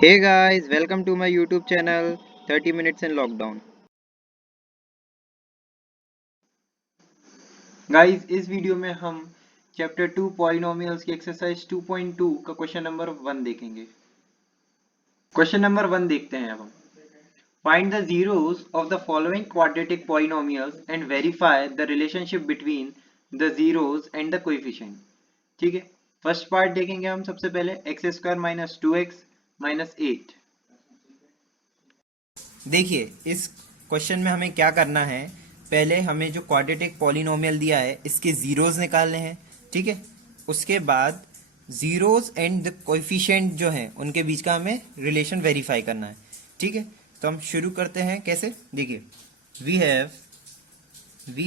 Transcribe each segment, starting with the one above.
Hey guys, welcome to my YouTube channel 30 Minutes in Lockdown। Guys इस video में हम chapter 2 polynomials की exercise 2.2 का क्वेश्चन नंबर 1 देखेंगे। क्वेश्चन नंबर 1 देखते हैं अब हम। Find the zeros of the following quadratic polynomials and verify the relationship between the zeros and the coefficient. ठीक है, फर्स्ट पार्ट देखेंगे हम सबसे पहले x square minus 2x minus 8। देखिए इस क्वेश्चन में हमें क्या करना है। पहले हमें जो क्वाड्रेटिक पॉलिनोमियल दिया है इसके जीरोस निकालने हैं। ठीक है, उसके बाद जीरोस एंड द कोएफिशिएंट जो है उनके बीच का हमें रिलेशन वेरीफाई करना है। ठीक है, तो हम शुरू करते हैं। कैसे? देखिए, we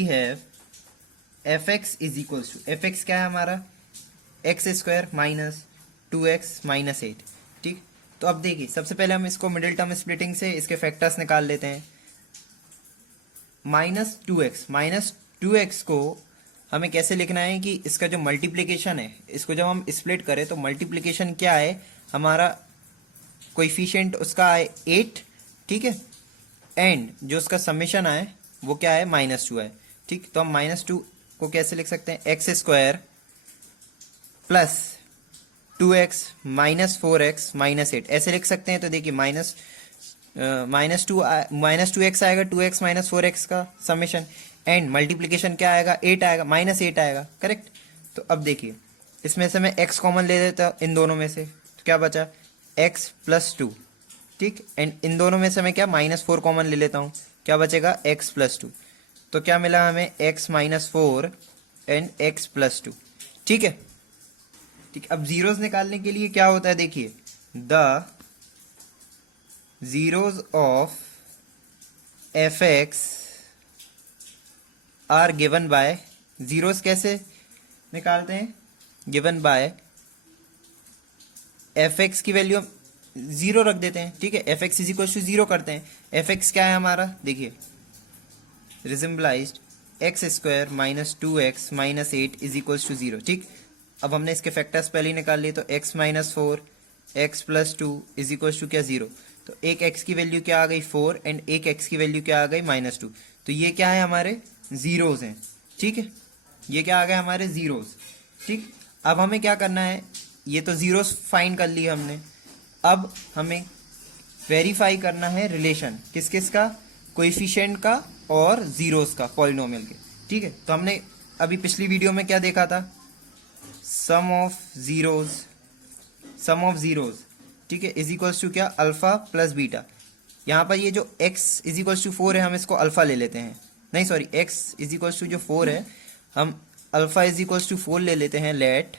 have f x is equals to, f x क्या है हमारा, x square minus 2x minus 8। ठीक, तो अब देखिए सबसे पहले हम इसको मिडिल टर्म स्प्लिटिंग से इसके फैक्टर्स निकाल लेते हैं। माइनस टू एक्स को हमें कैसे लिखना है कि इसका जो मल्टीप्लिकेशन है, इसको जब हम स्प्लिट करें तो मल्टीप्लिकेशन क्या है हमारा, कोएफिशिएंट उसका आए 8। ठीक है, एंड जो उसका समेशन आए वो क्या है, -2 है। ठीक, तो हम -2 को कैसे लिख सकते हैं, x square plus 2x minus 4x minus 8 ऐसे लिख सकते हैं। तो देखिए माइनस टू एक्स आएगा, 2x माइनस 4x का समेशन, एंड मल्टीप्लीकेशन क्या आएगा, 8 आएगा, -8 आएगा। करेक्ट। तो अब देखिए इसमें से मैं x कॉमन ले लेता इन दोनों में से, तो क्या बचा, x प्लस 2। ठीक, एंड इन दोनों में से मैं क्या -4 कॉमन ले लेता हूँ, क्या बचेगा, x प्लस 2। तो क्या मिला हमें, x minus 4 and x plus 2। ठीक है, ठीक। अब जीरोस निकालने के लिए क्या होता है, देखिए the zeros of f x are given by, zeros कैसे निकालते हैं, गिवन बाय एफ एक्स की वैल्यू जीरो रख देते हैं। ठीक है, f x is equal to zero करते हैं। एफ एक्स क्या है हमारा, देखिए रिजम्बलाइज्ड x square minus 2x minus 8 is equal to zero. ठीक, अब हमने इसके फैक्टर्स पहले ही निकाल लिए, तो x minus 4 x plus 2 is equal to क्या, जीरो। तो एक x की वैल्यू क्या आ गई 4 एंड एक x की वैल्यू क्या आ गई -2। तो ये क्या है, हमारे जीरोस हैं। ठीक है, ये क्या आ गए, हमारे जीरोस। ठीक, अब हमें क्या करना है, ये तो जीरोस फाइंड कर लिए हमने। अब हमें वेरीफाई करना है रिलेशन किस किस का, कोएफिशिएंट का और जीरोस का, पॉलिनोमियल के। ठीक है, तो हमने अभी पिछली वीडियो में क्या देखा था, सम ऑफ जीरोस। ठीक है, इज इक्वल्स टू क्या, अल्फा प्लस बीटा। यहाँ पर ये जो x इज इक्वल्स टू 4 है, हम इसको अल्फा ले लेते हैं, नहीं sorry, x is equals to जो 4 है हम अल्फा इज इक्वल्स टू 4 ले लेते हैं, let,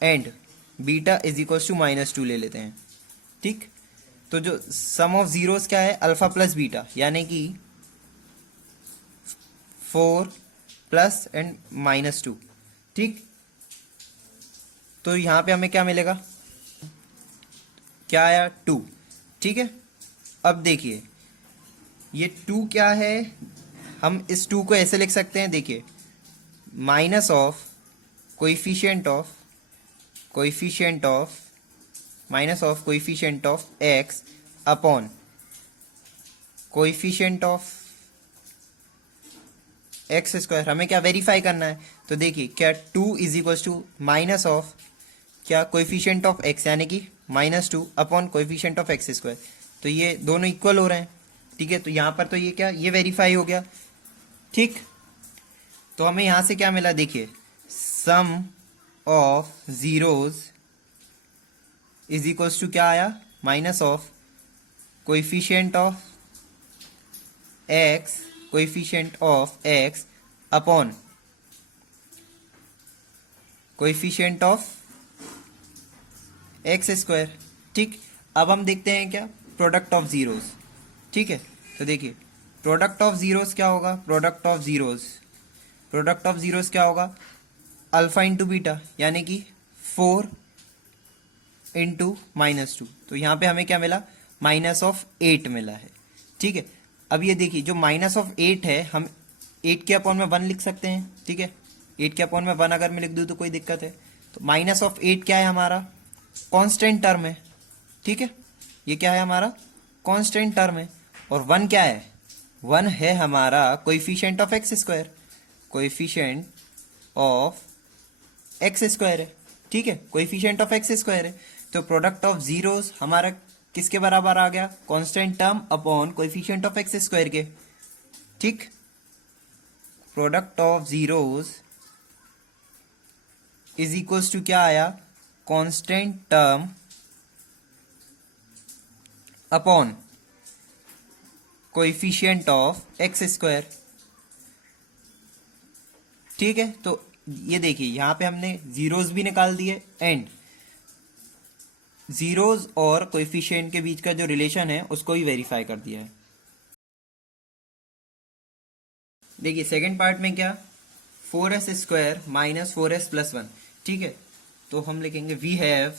and beta is equals to -2 ले लेते हैं। ठीक, तो जो सम ऑफ जीरोस क्या है, अल्फा प्लस बीटा, यानी कि 4 प्लस एंड -2। ठीक, तो यहाँ पे हमें क्या मिलेगा, क्या आया, 2। ठीक है, अब देखिए ये 2 क्या है, हम इस 2 को ऐसे लिख सकते हैं, देखिए minus of coefficient of x upon coefficient of x square. हमें क्या वेरीफाई करना है, तो देखिए क्या 2 is equal to minus of क्या, कोएफिशिएंट ऑफ x यानी कि -2 upon coefficient of x square. तो ये दोनों इक्वल हो रहे हैं। ठीक है, तो यहाँ पर तो ये क्या, ये वेरीफाई हो गया। ठीक, तो हमें यहाँ से क्या मिला, देखिए sum of zeros is equals to क्या आया, minus of coefficient of x upon coefficient of x square. ठीक, अब हम देखते हैं क्या, प्रोडक्ट ऑफ जीरोस। ठीक है, तो देखिए प्रोडक्ट ऑफ जीरोस क्या होगा, प्रोडक्ट ऑफ जीरोस क्या होगा, अल्फा इंटू बीटा, यानी कि 4 इंटू -2। तो यहाँ पे हमें क्या मिला, -8 मिला है। ठीक है, अब ये देखिए जो -8 है, हम 8 के अपॉन में 1 लिख सकते हैं। ठीक है, 8 के अपॉन में 1 अगर मैं लिख दूँ तो कोई दिक्कत है। तो -8 क्या है हमारा, कांस्टेंट टर्म है। ठीक है, ये क्या है हमारा कांस्टेंट टर्म है। और 1 क्या है, 1 है हमारा coefficient of x square, coefficient of x square है, ठीक है, कोएफिशिएंट ऑफ एक्स स्क्वायर है। तो प्रोडक्ट ऑफ जीरोस हमारा किसके बराबर आ गया, constant term upon coefficient of x square के, ठीक। Product of zeros is equals to क्या आया, constant term upon coefficient of x square, ठीक है। तो ये देखिए यहां पे हमने जीरोस भी निकाल दिए एंड जीरोस और कोएफिशिएंट के बीच का जो रिलेशन है उसको भी वेरीफाई कर दिया है। देखिए सेकंड पार्ट में क्या, 4s square minus 4s plus 1, ठीक है। तो हम लिखेंगे वी हैव,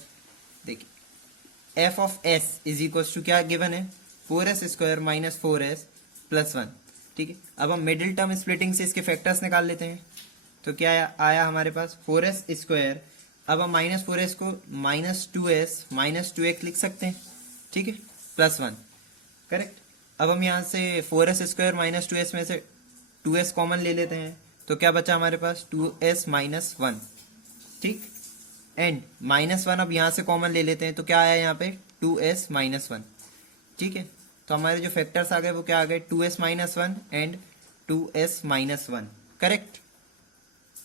देखिए f of s is equal to क्या गिवन है, 4s square minus 4s plus 1, ठीक है। अब हम मिडिल टर्म स्प्लिटिंग से इसके फैक्टर्स निकाल लेते हैं। तो क्या आया हमारे पास 4s स्क्वायर, अब हम माइनस 4s को माइनस 2s माइनस 2x लिख सकते हैं, ठीक है, प्लस 1, करेक्ट। अब हम यहाँ से 4s स्क्वायर माइनस 2s में से 2s कॉमन ले लेते हैं, तो क्या बचा हमारे पास 2s माइनस 1, ठीक। एंड माइनस 1 अब यहाँ से कॉमन ले लेते हैं, तो क्या आया यहाँ पे 2s माइनस 1, ठीक है। तो हमारे जो फैक्टर्स आ गए वो क्या आ गए, 2s minus 1 and 2s minus 1, correct.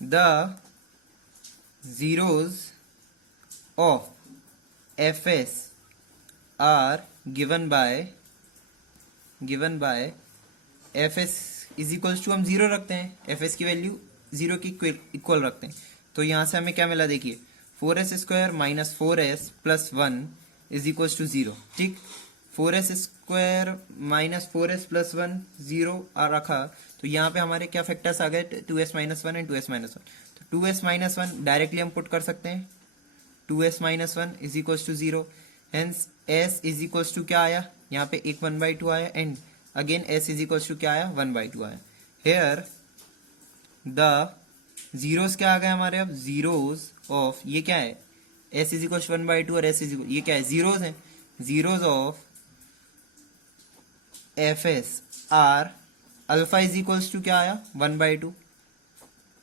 The zeros of fs are given by fs is equals to, हम जीरो रखते हैं, fs की वैल्यू जीरो की इक्वल रखते हैं। तो यहां से हमें क्या मिला, देखिए 4s square minus 4s plus 1 is equals to 0, ठीक। 4s square minus 4s plus 1 0 रखा, तो यहाँ पे हमारे क्या फैक्टर्स आ गए, 2s minus 1 and 2s minus 1। तो 2s माइनस 1 डायरेक्टली हम पुट कर सकते हैं, 2s minus 1 is equals to 0, hence s is equals to क्या आया, यहाँ पे एक 1/2 आया and again s is equals to क्या आया, 1/2 आया। हेयर द जीरोस क्या आ गए हमारे, अब जीरोस ऑफ, ये क्या है, s इज इक्वल्स 1/2 और s इज इक्वल, ये क्या है, जीरोस है, zeros of fs are alpha is equals to क्या आया, 1/2।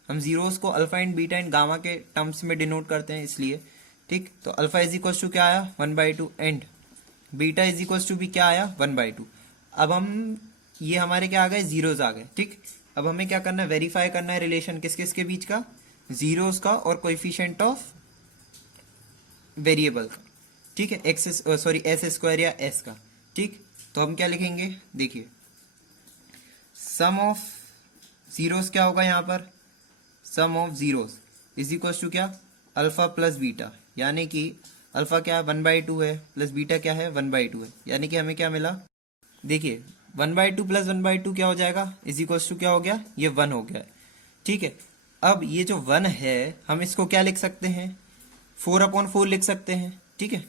हम जीरोस को alpha and beta and gamma के टर्म्स में डिनोट करते हैं इसलिए, ठीक। तो अल्फा इज इक्वल्स टू क्या आया, 1/2 and beta is equals to भी क्या आया, 1/2। अब हम ये हमारे क्या आ गए, जीरोस आ गए, ठीक। अब हमें क्या करना है, वेरीफाई करना है रिलेशन किस किस के बीच का, जीरोस का और कोएफिशिएंट ऑफ वेरिएबल का, ठीक है, एस स्क्वायर या एस का, ठीक। तो हम क्या लिखेंगे, देखिए सम ऑफ जीरोस क्या होगा यहाँ पर, sum of zeros is equal to क्या, अल्फा प्लस बीटा, यानी कि अल्फा क्या है 1/2 है प्लस बीटा क्या है 1/2 है, यानी कि हमें क्या मिला, देखिए 1/2 प्लस 1/2 क्या हो जाएगा, इज इक्वल टू क्या हो गया, ये 1 हो गया, ठीक है। अब ये जो 1 है हम इसको क्या लिख सकते हैं, 4/4 लिख सकते हैं, ठीक है।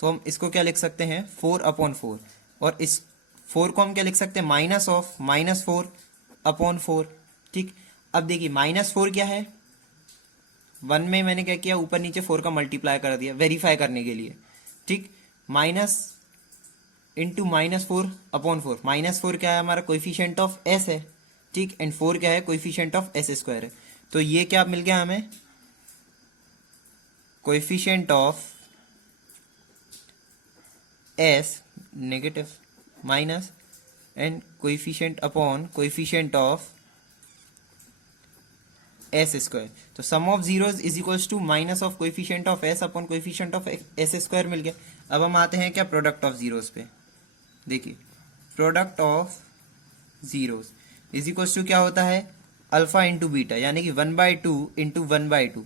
तो हम इसको क्या लिख सकते हैं, 4/4, और इस 4 को हम क्या लिख सकते हैं, माइनस ऑफ -4/4, ठीक। अब देखिए -4 क्या है, 1 में मैंने क्या किया, ऊपर नीचे 4 का मल्टीप्लाई कर दिया वेरीफाई करने के लिए, ठीक। माइनस इंटू -4/4, -4 क्या है हमारा, कोएफिशिएंट ऑफ s है, ठीक, एंड 4 क्या है, कोएफिशिएंट ऑफ s स्क्वायर है। तो ये क्या मिल गया हमें, coefficient of s negative minus and coefficient upon coefficient of S square. तो sum of zeros is equals to minus of coefficient of S upon coefficient of S square मिल गया। अब हम आते हैं क्या, प्रोडक्ट ऑफ जीरोस पे। देखिए product of zeros is equals to क्या होता है, अल्फा इंटू बीटा, यानी कि 1/2 इंटू 1/2,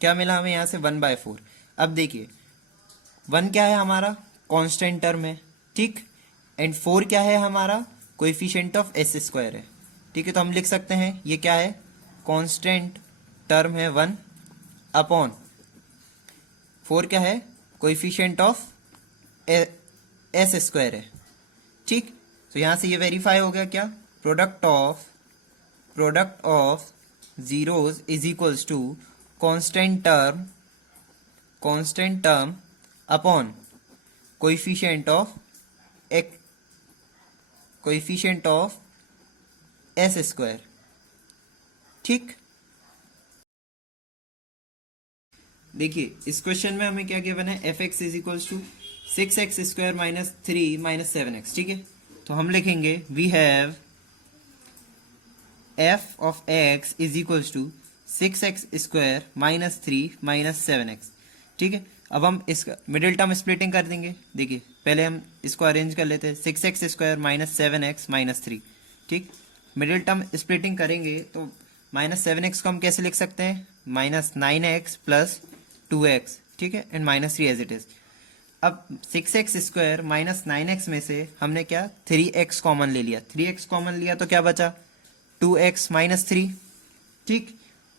क्या मिला हमें यहाँ से 1/4। अब देखिए 1 क्या है हमारा, कांस्टेंट टर्म है, ठीक, एंड 4 क्या है हमारा, कोएफिशिएंट ऑफ एस स्क्वायर है, ठीक है। तो हम लिख सकते हैं ये क्या है, कांस्टेंट टर्म है 1 अपॉन 4 क्या है, कोएफिशिएंट ऑफ एस स्क्वायर है, ठीक। तो यहां से ये वेरीफाई हो गया क्या, product of zeros is equals to constant term upon coefficient of S square, ठीक। देखिए इस क्वेश्चन में हमें क्या गिवन है, f x is equals to 6x² minus 3 minus 7x, ठीक है। तो हम लिखेंगे we have f of x is equals to 6x² minus 3 minus 7x, ठीक है। अब हम इसका मिडिल टर्म स्प्लिटिंग कर देंगे। देखिए पहले हम इसको अरेंज कर लेते हैं, 6x² माइनस 7x माइनस 3, ठीक। मिडिल टर्म स्प्लिटिंग करेंगे तो माइनस 7x को हम कैसे लिख सकते हैं, माइनस 9x प्लस 2x, ठीक है, and minus 3 as it is. अब 6x² माइनस 9x में से हमने क्या 3x कॉमन ले लिया, 3x कॉमन लिया तो क्या बचा 2x माइनस 3, ठीक।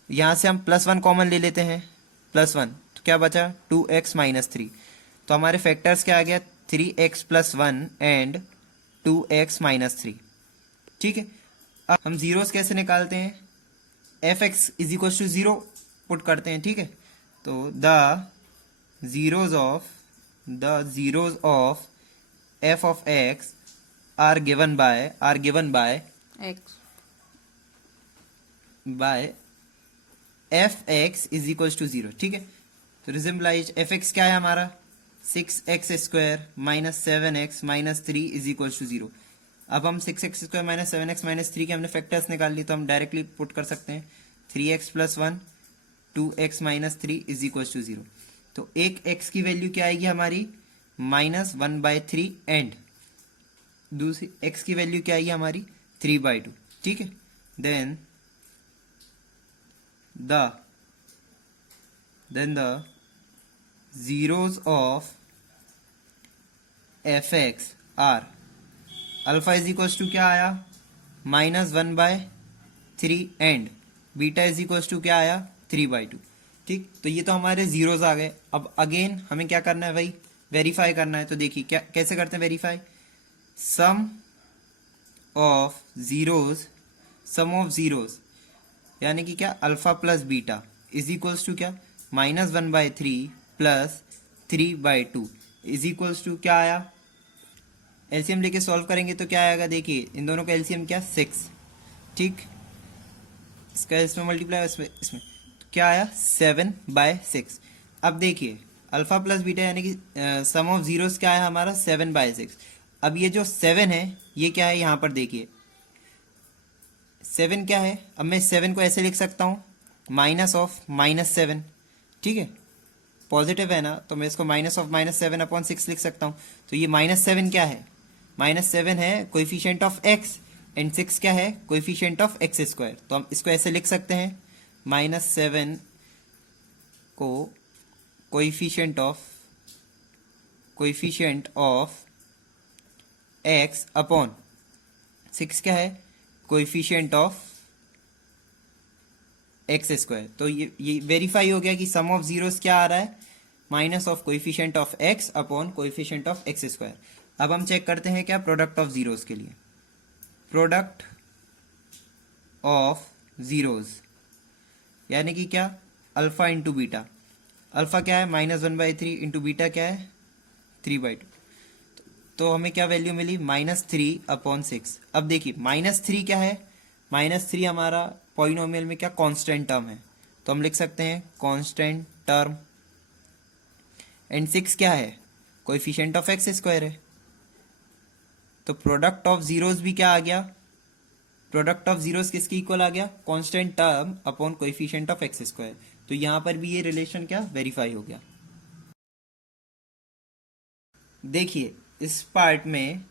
यहाँ से हम +1 कॉमन ले लेते हैं, +1, तो क्या बचा 2x माइनस 3। तो हमारे फैक्टर्स क्या आ गया 3x plus 1 and 2x minus 3, ठीक है। अब हम जीरोस कैसे निकालते हैं, f x is equal to 0 put करते हैं, ठीक है। तो the zeros of f of x are given by x by f x is equal to 0, ठीक है। तो रिजम्बलाइज एफ एक्स क्या है हमारा 6x² minus 7x minus 3 is equal to 0। अब हम 6x² माइनस 7x माइनस 3 के हमने फैक्टर्स निकाल लिए, तो हम डायरेक्टली पुट कर सकते हैं 3x plus 1 2x minus 3 is equal to 0। तो एक x की वैल्यू क्या आएगी हमारी -1/3 एंड दूसरी x की वैल्यू क्या आएगी हमारी 3/2, ठीक है। Then the zeros of fx are alpha is equals to क्या आया -1/3 and beta is equals to क्या आया 3/2, ठीक। तो ये तो हमारे जीरोज आ गए। अब अगेन हमें क्या करना है भाई, वेरीफाई करना है। तो देखिए क्या कैसे करते हैं वेरीफाई, सम ऑफ जीरोज यानी कि क्या alpha plus beta is equals to क्या -1/3 प्लस 3/2 इज इक्वल्स टू क्या आया, एलसीएम लेके सॉल्व करेंगे तो क्या आएगा, देखिए इन दोनों का एलसीएम क्या 6, ठीक। इसका इसमें मल्टीप्लाई इसमें तो क्या आया 7/6। अब देखिए अल्फा प्लस बीटा यानी कि सम ऑफ जीरोस क्या है हमारा 7/6। अब ये जो 7 है ये क्या है, यहाँ पर देखिए 7 क्या है। अब मैं 7 को ऐसे लिख सकता हूँ -7, ठीक है, पॉजिटिव है ना, तो मैं इसको -7/6 लिख सकता हूँ। तो ये -7 क्या है, -7 है कोएफिशिएंट ऑफ x एंड 6 क्या है कोएफिशिएंट ऑफ x²। तो हम इसको ऐसे लिख सकते हैं -7 को कोएफिशिएंट ऑफ x अपॉन 6 क्या है कोएफिशिएंट ऑफ x²। तो ये वेरीफाई हो गया कि सम ऑफ जीरोस क्या आ रहा है minus of coefficient of x upon coefficient of x²। अब हम चेक करते हैं क्या प्रोडक्ट ऑफ जीरोस के लिए, प्रोडक्ट ऑफ जीरोस यानी कि क्या अल्फा इंटू बीटा। अल्फा क्या है -1/3 इंटू बीटा क्या है 3/2। तो हमें क्या वैल्यू मिली -3/6। अब देखिए -3 क्या है, -3 हमारा पॉलिनोमियल में क्या कांस्टेंट टर्म है, तो हम लिख सकते हैं कांस्टेंट टर्म एंड 6 क्या है कोएफिशिएंट ऑफ x² है। तो प्रोडक्ट ऑफ जीरोस भी क्या आ गया, प्रोडक्ट ऑफ जीरोस किसके इक्वल आ गया constant term upon coefficient of x²। तो यहां पर भी ये रिलेशन क्या वेरीफाई हो गया। देखिए इस पार्ट में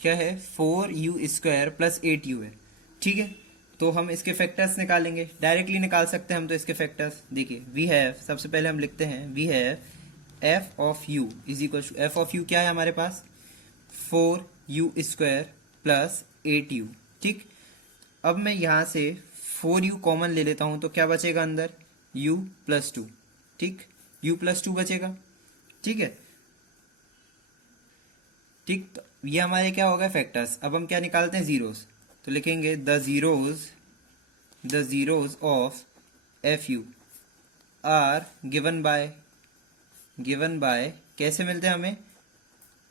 क्या है 4u² प्लस 8u है, ठीक है। तो हम इसके फैक्टर्स निकालेंगे, डायरेक्टली निकाल सकते हैं हम तो इसके फैक्टर्स। देखिए वी हैव, सबसे पहले हम लिखते हैं we have f of u is equal to, f of u क्या है हमारे पास 4u² प्लस 8u, ठीक। अब मैं यहां से 4u कॉमन ले लेता हूं तो क्या बचेगा अंदर u प्लस 2, ठीक, u प्लस 2 बचेगा, ठीक है, ठीक। तो ये हमारे क्या होगा फैक्टर्स। अब हम क्या निकालते हैं जीरोस, तो लिखेंगे the zeros of f u are given by कैसे मिलते हैं हमें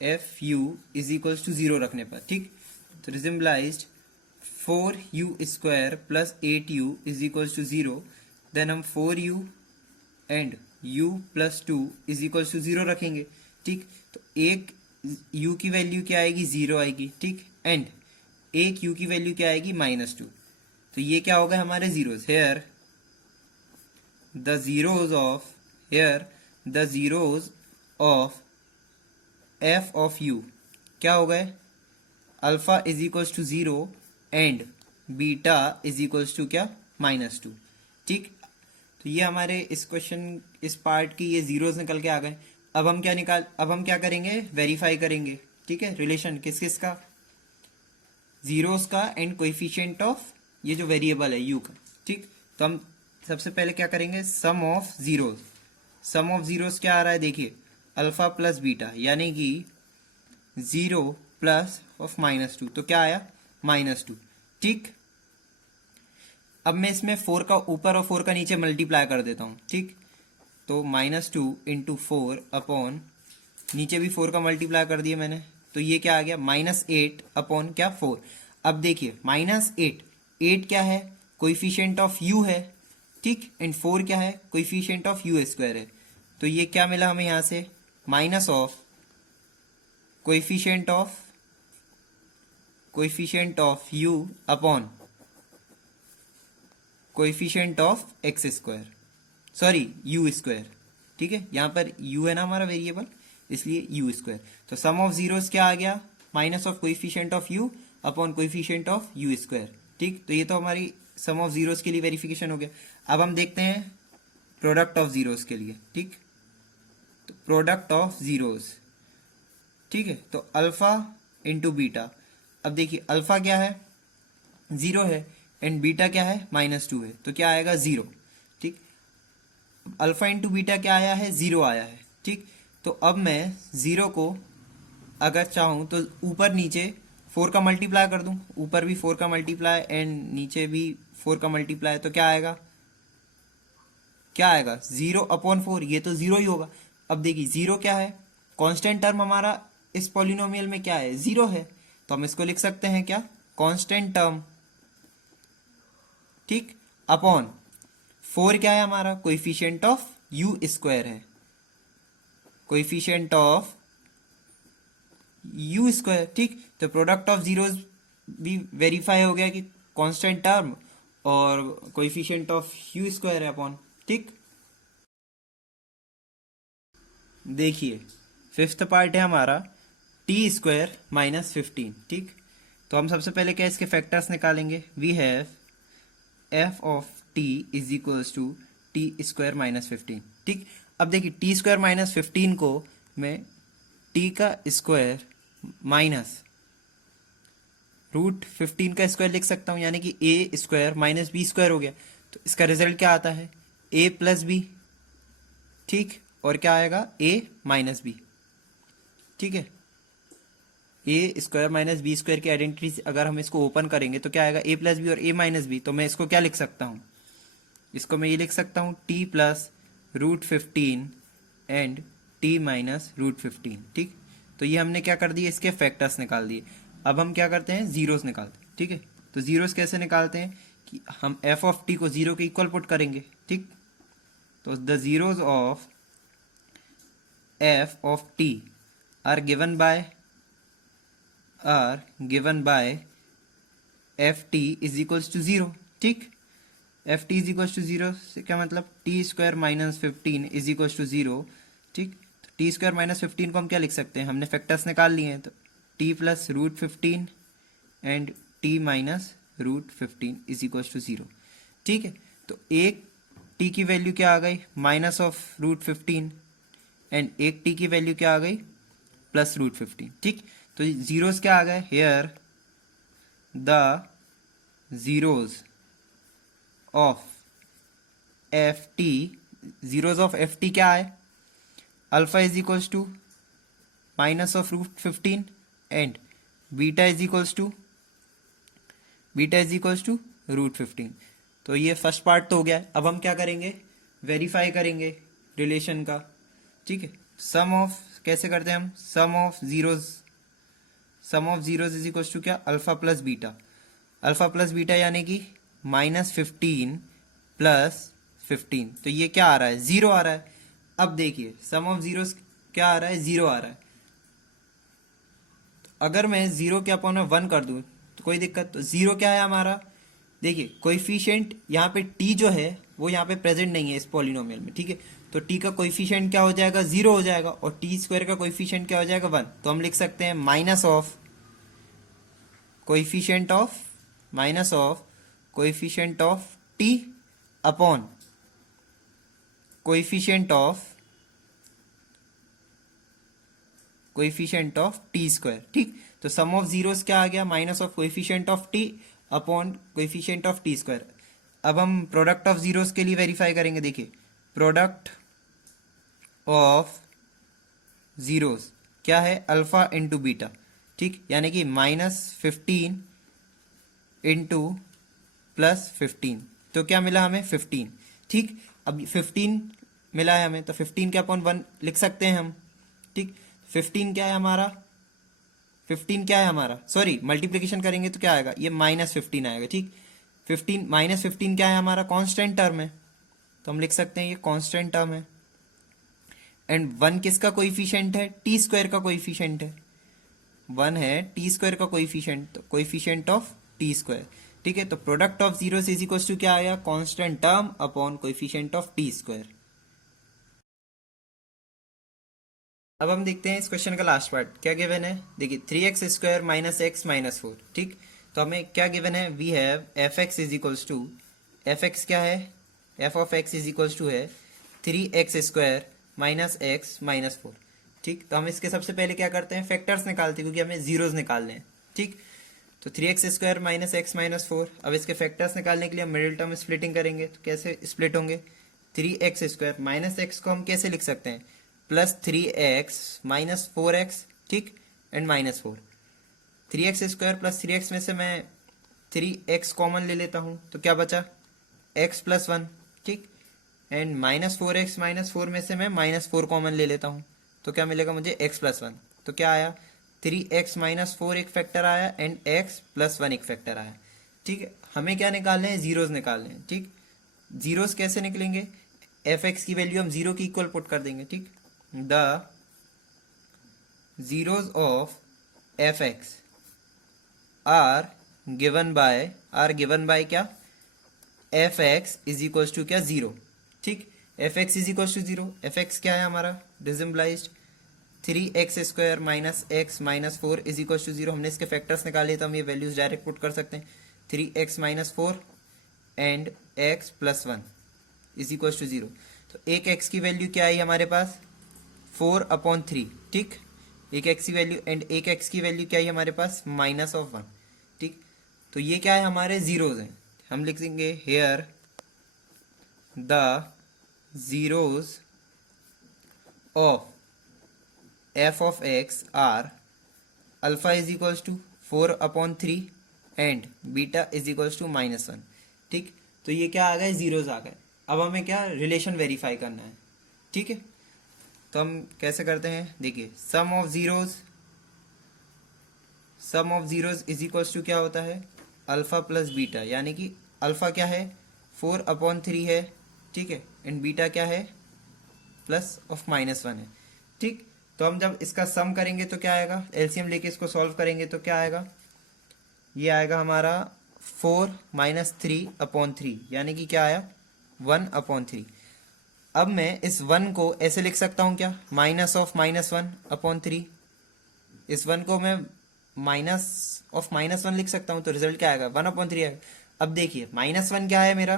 f u is equals to 0 रखने पर, ठीक। तो रिजम्बलाइज्ड 4u² plus 8u is equals to 0, then हम 4u and u plus 2 is equals to 0 रखेंगे, ठीक। तो एक u की वैल्यू क्या आएगी, 0 आएगी, ठीक, एंड एक u की वैल्यू क्या आएगी, -2। तो ये क्या होगा हमारे zeros, here the zeros of f of u क्या हो गए, alpha is equals to 0 and beta is equals to क्या, -2, ठीक। तो ये हमारे इस क्वेश्चन, इस पार्ट की ये जीरोस निकल के आ गए। अब हम क्या करेंगे, वेरीफाई करेंगे, ठीक है, रिलेशन किस किस का, जीरोस का एंड कोएफिशिएंट ऑफ ये जो वेरिएबल है u का, ठीक। तो हम सबसे पहले क्या करेंगे, सम ऑफ जीरोस क्या आ रहा है, देखिए अल्फा प्लस बीटा यानी कि 0 प्लस ऑफ -2, तो क्या आया, -2, ठीक। अब मैं इसमें 4 का ऊपर और 4 का नीचे मल्टीप्लाई कर देता हूं, ठीक। तो -2 इंटू 4 अपॉन नीचे भी 4 का मल्टीप्लाई कर दिया मैंने, तो ये क्या आ गया, -8 अपॉन क्या, 4। अब देखिए -8 क्या है, कोएफिशिएंट ऑफ u है, ठीक, एंड 4 क्या है, कोएफिशिएंट ऑफ u² है। तो ये क्या मिला हमें यहां से, minus of coefficient of u upon coefficient of x², sorry u², ठीक है, यहां पर u है ना हमारा वेरिएबल, इसलिए u²। तो सम ऑफ जीरोस क्या आ गया, minus of coefficient of u upon coefficient of u², ठीक। तो ये तो हमारी सम ऑफ जीरोस के लिए वेरिफिकेशन हो गया। अब हम देखते हैं प्रोडक्ट ऑफ जीरोस के लिए, ठीक। तो प्रोडक्ट ऑफ जीरोस, ठीक है, तो अल्फा इंटू बीटा। अब देखिए अल्फा क्या है, 0 है, एंड बीटा क्या है, -2 है, तो क्या आएगा, 0, ठीक। अल्फा इंटू बीटा क्या आया है, 0 आया है, ठीक। तो अब मैं 0 को अगर चाहूं तो ऊपर नीचे 4 का मल्टीप्लाई कर दूं, ऊपर भी 4 का मल्टीप्लाई एंड नीचे भी 4 का मल्टीप्लाई, तो क्या आएगा, 0 अपॉन 4, ये तो 0 ही होगा। अब देखिए 0 क्या है, कांस्टेंट टर्म हमारा इस पॉलिनोमियल में क्या है, 0 है, तो हम इसको लिख सकते हैं क्या, कांस्टेंट टर्म, ठीक, अपॉन 4 क्या है हमारा, कोएफिशिएंट ऑफ u² है, कोएफिशिएंट ऑफ u², ठीक। तो प्रोडक्ट ऑफ जीरोस भी वेरीफाई हो गया कि कांस्टेंट टर्म और कोएफिशिएंट ऑफ u² है अपॉन, ठीक। देखिए फिफ्थ पार्ट है हमारा t² -15, ठीक। तो हम सबसे पहले क्या इसके फैक्टर्स निकालेंगे, we have f of t is equals to t² -15, ठीक। अब देखिए t² -15 को मैं t का स्क्वायर माइनस √15 का स्क्वायर लिख सकता हूं, यानी कि a² माइनस b² हो गया। तो इसका रिजल्ट क्या आता है, a प्लस बी, ठीक, और क्या आएगा, a माइनस बी, ठीक है। a² माइनस b² की आइडेंटिटी अगर हम इसको ओपन करेंगे तो क्या आएगा, a प्लस बी और a माइनस बी। तो मैं इसको क्या लिख सकता हूँ, इसको मैं ये लिख सकता हूँ t plus √15 and t minus √15, ठीक। तो ये हमने क्या कर दिया, इसके फैक्टर्स निकाल दिए। अब हम क्या करते हैं, जीरोस निकालते हैं, ठीक है। तो जीरोस कैसे निकालते हैं कि हम f ऑफ t को 0 के इक्वल पुट करेंगे, ठीक। तो the zeros of f of t are given by ft is equals to 0, ठीक। ft इज इक्वल्स टू 0 से क्या मतलब, t² -15 इज इक्वल्स टू 0, ठीक। तो t² -15 को हम क्या लिख सकते हैं, हमने फैक्टर्स निकाल लिए हैं, तो t plus √15 and t minus √15 is equals to 0, ठीक है। तो एक t की वैल्यू क्या आ गई, माइनस ऑफ √15 एंड एक t की वैल्यू क्या आ गई, प्लस √15, ठीक। तो जीरोस क्या आ गए, here the zeros of ft, zeros of ft क्या है, alpha is equals to minus of √15 and beta is equals to √15। तो ये फर्स्ट पार्ट तो हो गया। अब हम क्या करेंगे, वेरीफाई करेंगे रिलेशन का, ठीक है। सम ऑफ कैसे करते हैं हम, sum of zeros is equal to क्या, alpha plus beta. Alpha plus beta यानी कि -15 प्लस 15, तो ये क्या आ रहा है, 0 आ रहा है। अब देखिए सम ऑफ जीरोज क्या आ रहा है, 0 आ रहा है। अगर मैं 0 के अपॉन में 1 कर दूं तो कोई दिक्कत, तो 0 क्या है हमारा, देखिए कोएफिशिएंट यहाँ पे t जो है वो यहाँ पे प्रेजेंट नहीं है इस पॉलिनोमियल में, ठीक है। तो t का कोएफिशिएंट क्या हो जाएगा, 0 हो जाएगा, और t स्क्वायर का कोएफिशिएंट क्या हो जाएगा, 1। तो हम लिख सकते हैं minus of coefficient of t upon coefficient of t square, ठीक। तो सम ऑफ जीरोस क्या आ गया, minus of coefficient of T upon coefficient of t square. अब हम प्रोडक्ट ऑफ जीरोस के लिए वेरीफाई करेंगे। देखिए प्रोडक्ट ऑफ जीरोस क्या है, अल्फा इंटू बीटा, ठीक, यानी कि -15 इंटू +15, तो क्या मिला हमें 15, ठीक। अब 15 मिला है हमें, तो 15 के अपॉन 1 लिख सकते हैं हम, ठीक। 15 क्या है हमारा, सॉरी मल्टीप्लिकेशन करेंगे तो क्या आएगा, ये -15 आएगा, ठीक। 15 क्या है हमारा, कांस्टेंट टर्म है, तो हम लिख सकते हैं ये कांस्टेंट टर्म है। एंड 1 किसका कोएफिशिएंट है, टी स्क्वायर का कोएफिशिएंट है, 1 है टी स्क्वायर का कोएफिशिएंट, तो कोएफिशिएंट ऑफ टी स्क्वायर, ठीक है। तो product of zero is equal to क्या आएगा, constant term upon coefficient of t square. अब हम देखते हैं इस क्वेश्चन का लास्ट पार्ट क्या गिवन है। देखिए 3x square minus x minus 4, ठीक। तो हमें क्या गिवन है, we have f x is equals to, f x क्या है, f of x is equals to है 3x square minus x minus 4, ठीक। तो हम इसके सबसे पहले क्या करते हैं, फैक्टर्स निकालते हैं, क्योंकि हमें जीरोज निकालने हैं, ठीक। तो 3x square minus x minus 4, अब इसके फैक्टर्स निकालने के लिए हम मिडिल टर्म स्प्लिटिंग करेंगे। तो कैसे स्प्लिट होंगे, 3x स्क्वायर माइनस एक्स को हम कैसे लिख सकते हैं, +3x माइनस 4x, ठीक, and -4। 3x square plus 3x में से मैं 3x कॉमन ले लेता हूँ, तो क्या बचा, x + 1, ठीक। एंड -4x माइनस 4 में से मैं -4 कॉमन ले लेता हूँ, तो क्या मिलेगा मुझे, x + 1। तो क्या आया, 3x माइनस 4 एक फैक्टर आया एंड x + 1 एक फैक्टर आया, ठीक है। हमें क्या निकालने हैं, जीरोज निकालने हैं, ठीक। जीरोज कैसे निकलेंगे, एफ एक्स की वैल्यू हम 0 की इक्वल पुट कर देंगे, ठीक। द zeros of fx are given by क्या, fx इज इक्वल्स टू क्या, 0, ठीक। fx is equals to 0, fx क्या है हमारा, डिसिम्बलाइज्ड 3x square minus x minus 4 is equals to 0। हमने इसके फैक्टर्स निकाले तो हम ये वैल्यूज डायरेक्ट पुट कर सकते हैं, 3x minus 4 and x + 1 is equals to 0। तो एक x की वैल्यू क्या आई हमारे पास, 4/3, ठीक, एक x की वैल्यू, एंड एक x की वैल्यू क्या है हमारे पास, -1, ठीक। तो ये क्या है, हमारे जीरोज हैं। हम लिख देंगे here the zeros of f of x are alpha is equals to 4/3 and beta is equals to -1, ठीक। तो ये क्या आ गए, जीरोज आ गए। अब हमें क्या रिलेशन वेरीफाई करना है, ठीक है। तो हम कैसे करते हैं, देखिए sum of zeros is equals to क्या होता है, अल्फा प्लस बीटा, यानी कि अल्फा क्या है, 4/3 है, ठीक है, एंड बीटा क्या है, +(-1) है, ठीक। तो हम जब इसका सम करेंगे तो क्या आएगा, एलसीएम लेके इसको सॉल्व करेंगे तो क्या आएगा, ये आएगा हमारा 4 - 3/3, यानी कि क्या आया, 1/3। अब मैं इस 1 को ऐसे लिख सकता हूँ क्या, -(-1/3), इस 1 को मैं -(-1) लिख सकता हूँ, तो रिजल्ट क्या आएगा, 1/3 आएगा। अब देखिए -1 क्या है, मेरा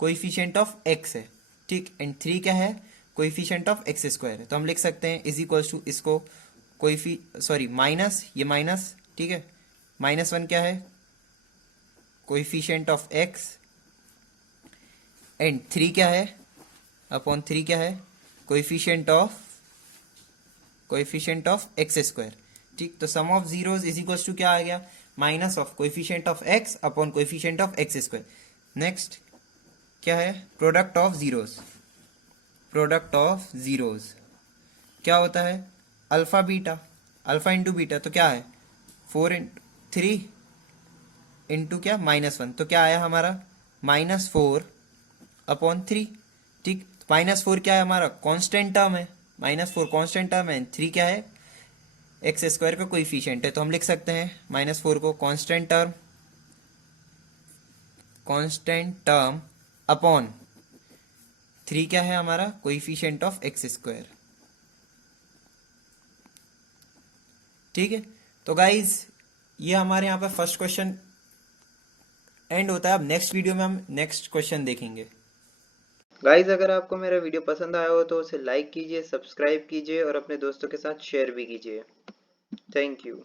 कोएफिशिएंट ऑफ x है, ठीक, एंड 3 क्या है, कोएफिशिएंट ऑफ x स्क्वायर है। तो हम लिख सकते हैं इज इक्वल्स टू इसको माइनस, ये माइनस, ठीक है, -1 क्या है, कोएफिशिएंट ऑफ x, एंड 3 क्या है, /3 क्या है, कोएफिशिएंट ऑफ x स्क्वायर, ठीक। तो sum of zeros is equals to क्या आ गया, minus of coefficient of x upon coefficient of x square. Next क्या है, प्रोडक्ट ऑफ जीरोज क्या होता है, alpha beta, alpha into beta तो क्या है 4 3 इंटू क्या -1, तो क्या आया हमारा -4/3। ठीक, -4 क्या है हमारा कांस्टेंट टर्म है, -4 कांस्टेंट टर्म है, 3 क्या है एक्स स्क्वायर का कोएफिशिएंट है, तो हम लिख सकते हैं -4 को कांस्टेंट टर्म अपॉन 3 क्या है हमारा कोएफिशिएंट ऑफ एक्स स्क्वायर। ठीक है, तो गाइज ये हमारे यहाँ पे फर्स्ट क्वेश्चन एंड होता है। अब नेक्स्ट वीडियो में हम नेक्स्ट क्वेश्चन देखेंगे। गाइज अगर आपको मेरा वीडियो पसंद आया हो तो उसे लाइक कीजिए, सब्सक्राइब कीजिए और अपने दोस्तों के साथ शेयर भी कीजिए। Thank you.